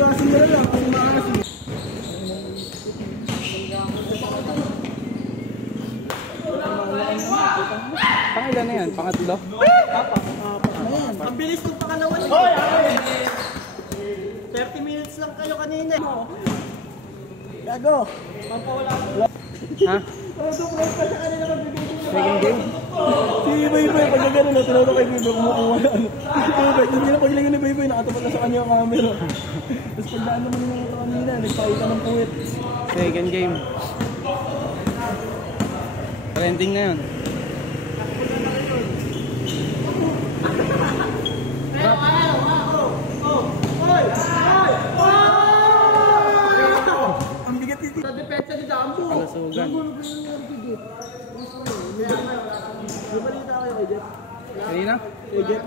Hugasin mo na lang kung maasin. Pangilan na yan? Pangatlo? Apat na yan. Ang bilis ng pangalawa niyo. 30 minutes lang kayo kanina. Gago. Pampawala ko. Ha? Second game? Si Bayboy, pag nagano na, tinawag kay Bayboy, kumukuha na ano. Hindi na paglingan ni Bayboy, nakatapat na sa kanya ang camera. Tapos pagdaan naman yung mga kanina, nagpakita ng puwit. Second game. Trending na yun. Ang bigat dito. Sa depensa ni Dambo. Kalusugan. May balita kayo kay Jeff? Kanina? Kay Jeff?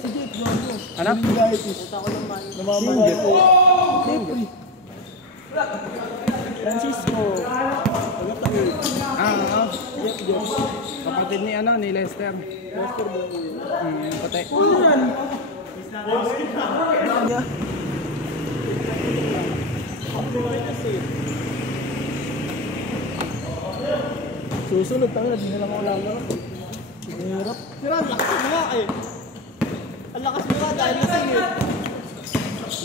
Si Jeff, Dambo. Ano? Namamahay ko. Jeffrey. Francisco. Agad-agad. Oo. Jeff. Kapatid ni ano, ni Lester. Lester ba yun? Pati. Ulan! Susunod tayo, hindi na lang ako lang. Hirap. Hirap, lakas mo nga eh. Ang lakas mo nga dahil lasing eh.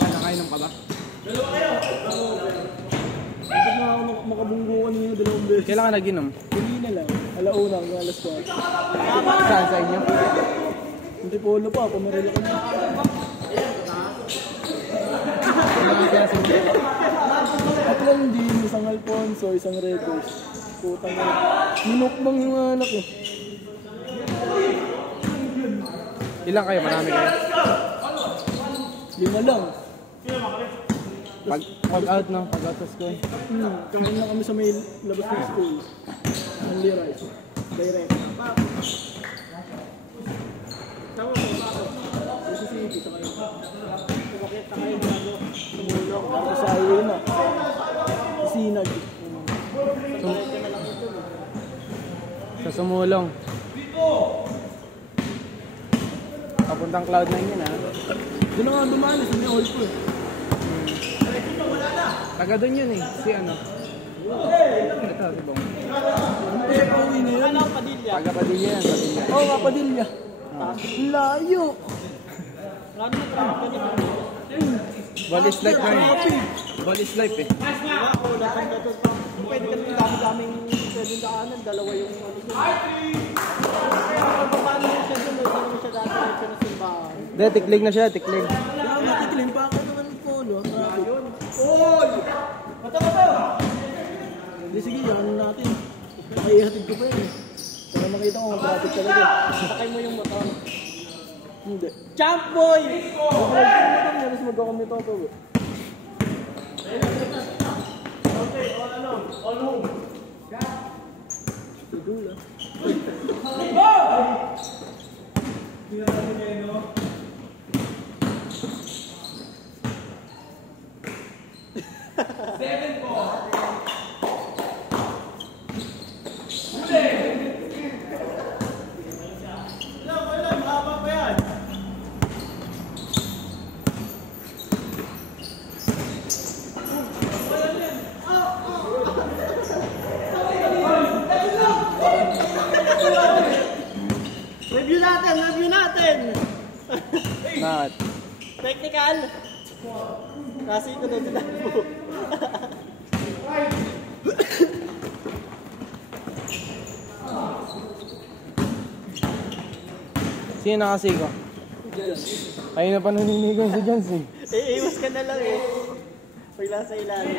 Nakainom ka ba? Hindi na ako makabungguan niya dalawang beses. Kailan ka nag-inom? Hindi na lang. Alauna hanggang alas 4. Saan sa inyo? Hindi polo pa, pumarila ka na. Tatlong din, isang Alfonso, isang Redos. Putang na. Minukbang yung anak eh. Ilang kayo? Marami kayo? 5 lang. Pag-out no? Pag-out sa school. Kain lang kami sa may labas ng school. Only rice. Direct. Tama mo ba ako? Sa city, sa kayo. Kumakit na kayo bago tumulong. Tapos sa iyo na. Sinag. Sa Sumulong. Papuntang Cloud9 yun ha. Doon na nga dumaan sa may hall ko eh. Taga doon yun eh. Si ano? Ito, si Bong. Pauwi na yun. Padilla. Taga Padilla yan. Padilla. Oo nga, Padilla. Layo. Ball is life na yun. Ball is life eh. Pwede ka rin dami-daming pwedeng daanan. Dalawa yung paano yung siya doon? Hindi siya dati siya na simbahan. Hindi, tiklig na siya. Tiklig. Kaya matiklim pa ako naman polo. Ayun. Oy! Mata! Hindi, sige, yan natin. Nakahihatid ko pa yun eh. Para makita ko mag-traffic talaga. Sakay mo yung motor. Hindi. Jump boy! Mas magkakam nito ako. Okay, all alone. All home. Sidula. Hindi na natin ngayon, no? Seven po. Wala, mahaba pa yan. Review natin! Bakit? Technical! Kasi ito doon sila po. Sino nakasigo? Ayun na pa naninigaw si Jans eh. Iwas ka na lang eh. Pagla sa ilalim.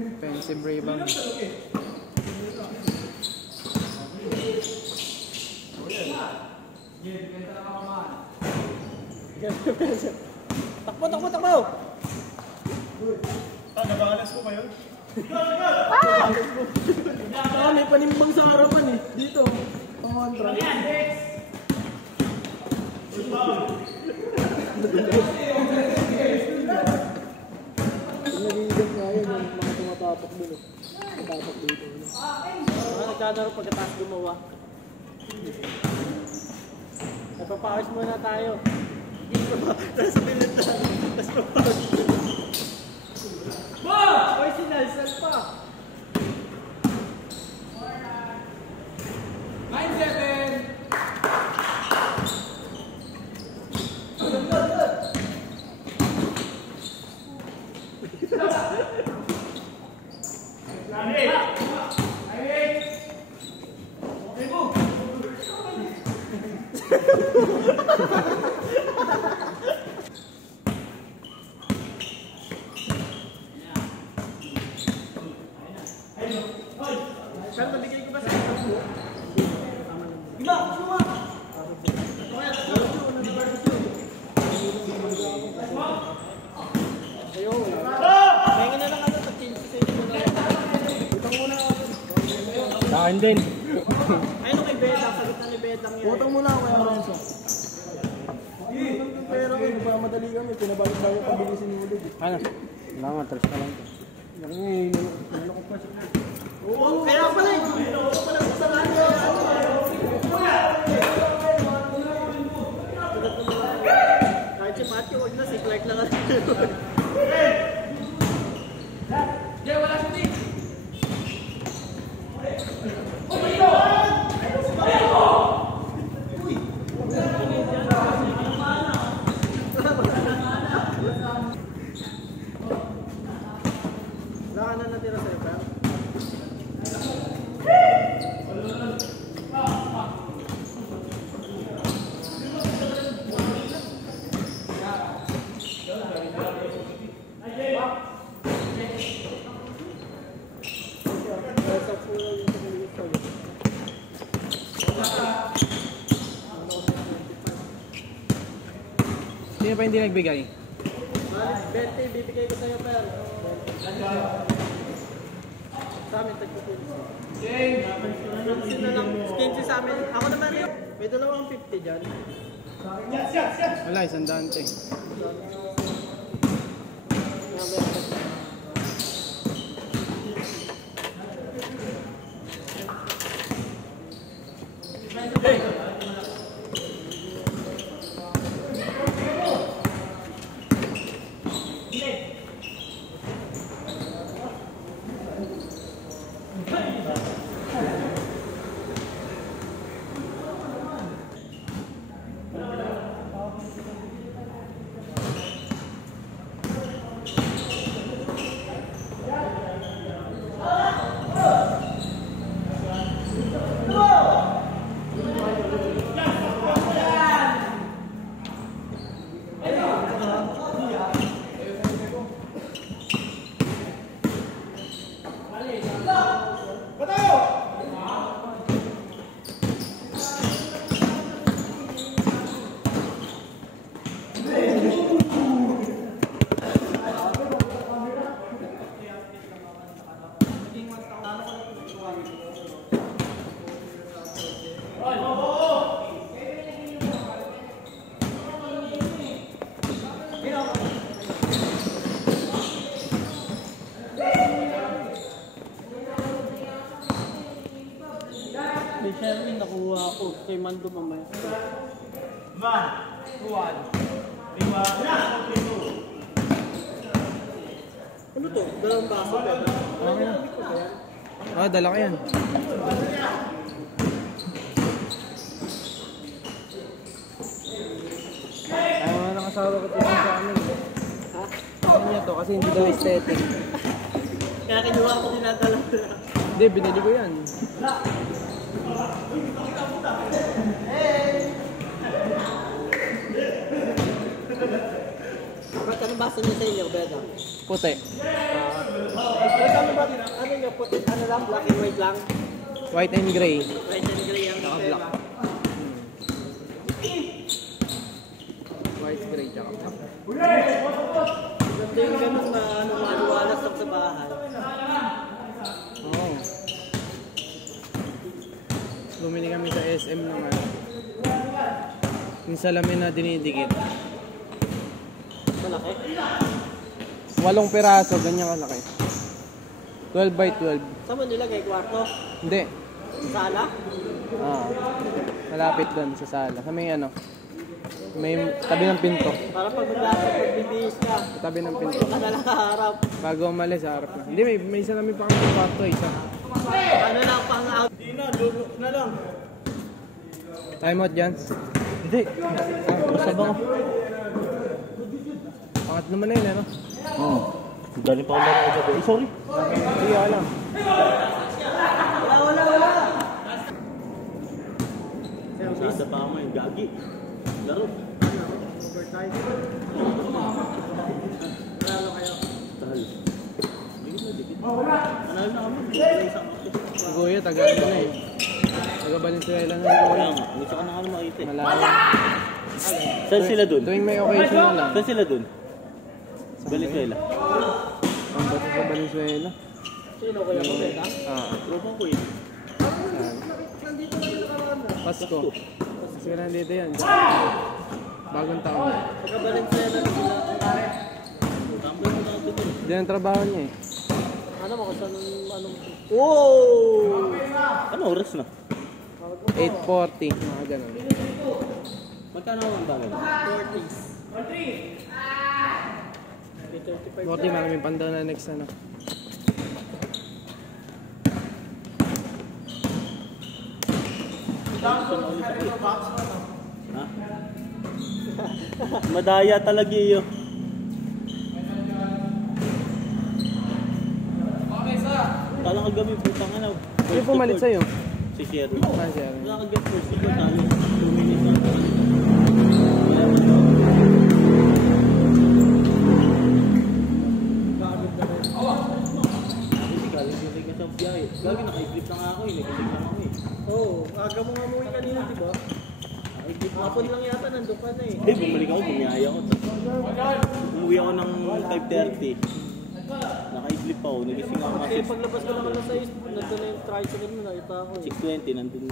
Defensive rebound. Takbo! Nabakalas ko kayo? May panimbang sa harapan eh. Dito. Pangontra. Nag-iigat nga yun. Mga matapak dun eh. Matapak dito. Naglalaro pagkatapos gumawa. Napapawis muna tayo. Tapos pilit na. Tapos papawis. Boy, sinalsal pa. 9-7. Pero nabigay ko ba sa ito? Iba! Suma! Ayaw! Kaya na lang sa 15 sa inyo na. Utang muna ako. Saan din. Ayun kay Beda, sagot na ni Bedang yan. Utang muna ako kay Lorenzo. Pero para madali kami, pinabalik-balik ang bilisin ni Ulog. Ano? Wala nga, 3 na lang. Nalokot pa siya. Oo, kaya pala eh. Nalokot pa lang sa sarado. Kahit si Matthew, huwag na si Clark lang. Jay, wala siya din. Wala na natira sa'yo, pero? Sino pa hindi nagbigay? 20, bibigay ko sa'yo, pero. Sa amin, tagpupulis. James! Na lang, 15 sa amin. Ako naman yun. May dalawang 50 dyan. Wala, 100 eh. May Sherwin, nakuha ako kay Mando mamaya. Ano to? Dalawang baso ba? Okay na. Ah, dala ko yan. Ayaw nga ng asawa ko ito sa amin. Ha? Ano niya to? Kasi hindi daw aesthetic. Kaya kinuha ko dinadala ko na. Hindi, binili ko yan. Ba't anong baso niya sa inyo, Beda? Puti. Ano ba? Ano niya? Puti? Ano lang? Black and white lang? White and gray. White and gray ang Naka-black. White, gray, tsaka black. Ganda yung ganun na ano, maluwalas lang sa bahay. Oo. Bumili kami sa SM naman. Yung salamin na dinidikit. Malaki? 8 piraso, ganyan kalaki. 12 by 12. Saan mo nilagay? Kwarto? Hindi. Sala? Malapit doon sa sala. Sa may ano. May tabi ng pinto. Para pag maglasag, magbibihis ka. Tabi ng pinto. Ka na lang haharap. Bago umalis, harap na. Hindi, may isa namin pa kami sa kwarto, isa. Ano lang, pang out. Hindi na, dulo na lang. Time out, Jans. Hindi. Basta ba ko? Pangatlo mo na yun, ano? Oo. Galing pa ako lang ako dyan. Sorry. Hindi, alam. Wala. Isa pa ako yung gagi. Laro. Overtime. Lalo kayo. Tahal. Analo na kami. Si Kuya, taga ano na eh. Taga Valenzuela na yung Kuya. Gusto ka na kami makita. Malayo. Saan sila dun? Tuwing may occasion lang. Saan sila dun? Valenzuela. Ang bato sa Valenzuela. Sino kaya mo, Beta? Tropang ko eh. Pasko. Kasi nandito yan. Bagong taon. Pagka-Valenzuela na sila. Tambay mo na ako dito. Diyan ang trabaho niya eh. Ano mo, saan anong... Wow! Ano oras na? 8:40. Mga ganun. Magkano ang bagay? 40s. 40, maraming panda na next ano. Ha? Madaya talaga iyo. Talang kagabi putang ano. Sino pumalit sa'yo? Si Sherry. Saan siya? Wala kagabi first week ko talo. 2 minutes na. Gagi, naka-equip na nga ako eh. Nag-equip lang ako eh. Oo, aga mo nga umuwi kanina, di ba? Naka-equip hapon lang yata, nandun ka na eh. Hindi, bumalik ako, bumiyaya ako. Umuwi ako ng 5:30. Naka-equip ako, nagising ako kasi paglabas ko lang alas 6, nandun na yung tricycle mo, nakita ako eh. 6:20, nandun.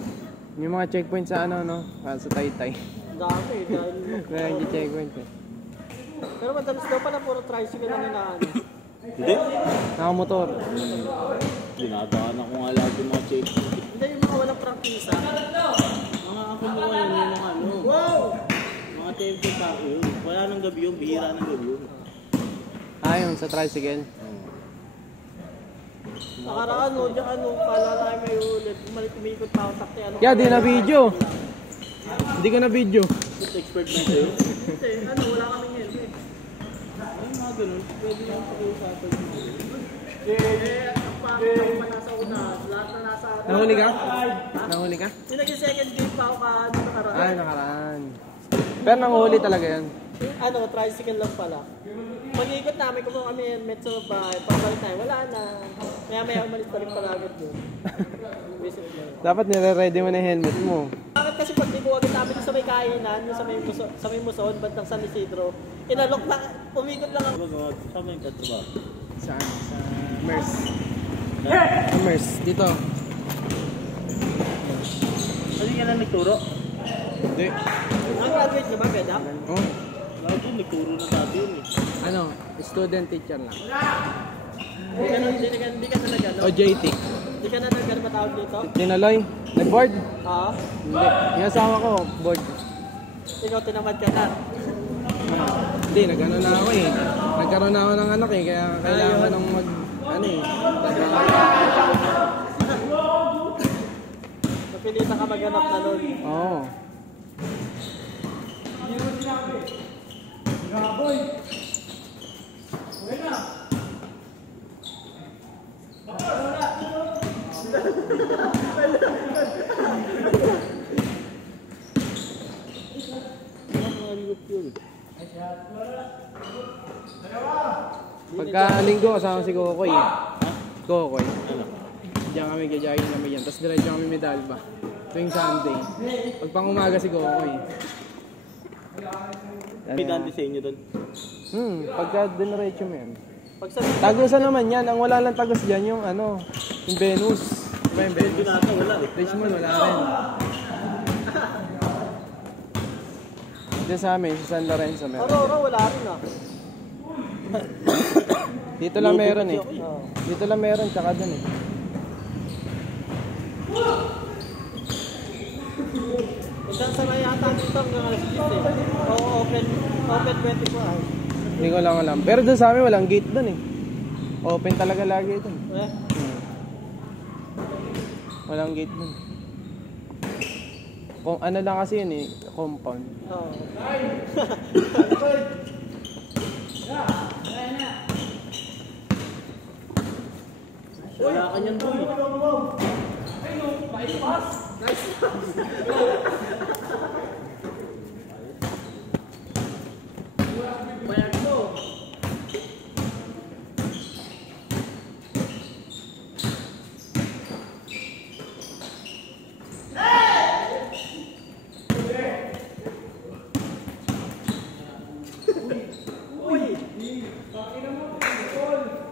Yung mga checkpoint sa ano, no? Sa Taytay. Dami eh, dahil... Meron yung checkpoint eh. Pero madalas daw pala, puro tricycle lang inaano. Hindi? Nakamotor. Dinadaan ako nga lahat yung mga checkpoint. Hindi, yung mga walang practice ha. Mga ako mo yun, yung mga ano. Wow! Mga tempo pa ako yun. Wala nang gabi yun, bihira ng gabi yun. Yun, sa tricycle. Nakaraan no, diyan ano, paalala kayo may ulit. Umikot pa ako takti ano. Yeah, di na video. Hindi ko na video. Expert na sa'yo? Hindi, ano, wala kaming helmet. Ay, mga ganun. Pwede yung pag-uusapan mo. Ang pa nasa una, lahat na nasa... Nahuli ka? Nahuli ka? Yung naging second game pa ako nakaraan. Nakaraan. Pero nanghuli talaga yan. Ano, tricycle lang pala. Pag-ikot namin, kung kami helmet sa bahay, pagbalik tayo, wala na. Maya umalis pa rin pala agad doon. Dapat nire-ready mo na yung helmet mo. Bakit kasi pag di ko agad namin sa may kainan, yung sa may muson, bandang San Isidro, inalok lang, umikot lang ako. Saan mo yung katrabaho? Saan? Sa MERS. Sa MERS. Dito. Hindi ka lang nagturo? Hindi. Ang graduate na ba, Beda? Oh. Graduate, nagturo na dati yun eh. Ano? Student teacher lang. Hindi ka talaga, no? OJT. Hindi ka na talaga matawag dito? Tinaloy. Nag-board? Oo. Hindi. Yung asawa ko, board. Ikaw tinamad ka na. Hindi, nag-ano na ako eh. Nagkaroon na ako ng anak eh. Kaya kailangan ko nang ano eh. Napilitan ka maghanap na nun. Oo. Pagka linggo kasama si Kokoy. Kokoy. Diyan kami gajayin kami yan. Tapos diretso kami Medalba. Tuwing Sunday. Pag pang umaga si Kokoy. May dante sa inyo doon. Pagka diretso mo yan. Pag sa Tagusan naman yan. Ang wala lang tagos dyan yung ano, yung Venus. Diba yung Venus? Binata, wala eh. Richmond wala rin. Diyan sa amin, sa San Lorenzo meron. Aurora, wala rin ah. Dito lang meron eh. Oo. Dito lang meron, tsaka dun eh. Magsasara yata dito hanggang alas 10 eh. Oo, open 24 hours. Hindi ko lang alam. Pero dun sa amin walang gate dun eh. Open talaga lagi dun. Eh? Walang gate dun. Kung ano lang kasi yun eh, compound. Oo. Wala ka niyan boy. Bayag to.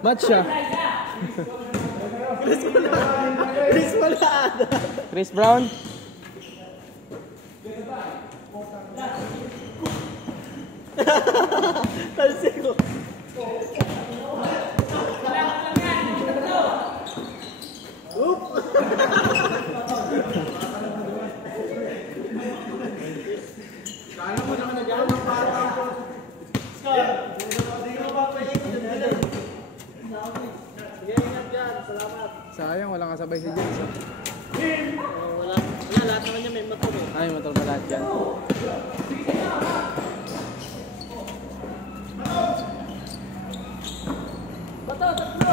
Match siya. Chris wala. Chris Brown. Talsi ko. Kala mo naman nagyaw ng bata ko. Scott, hindi ka ba paikot yung dalay? Sige, ingat dyan. Salamat. Sayang, walang kasabay si James. Oh. Wala, lahat naman niya may motor eh. Ay, motor pa lahat dyan. Bato, tatlo!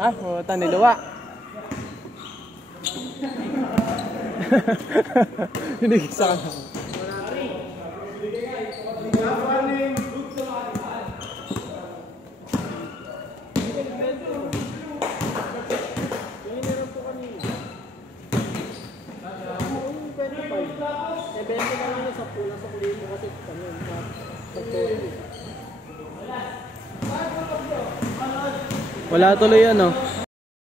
Ah, puta, niluwa. Hindi isa ka na. Wala tuloy yan, oh.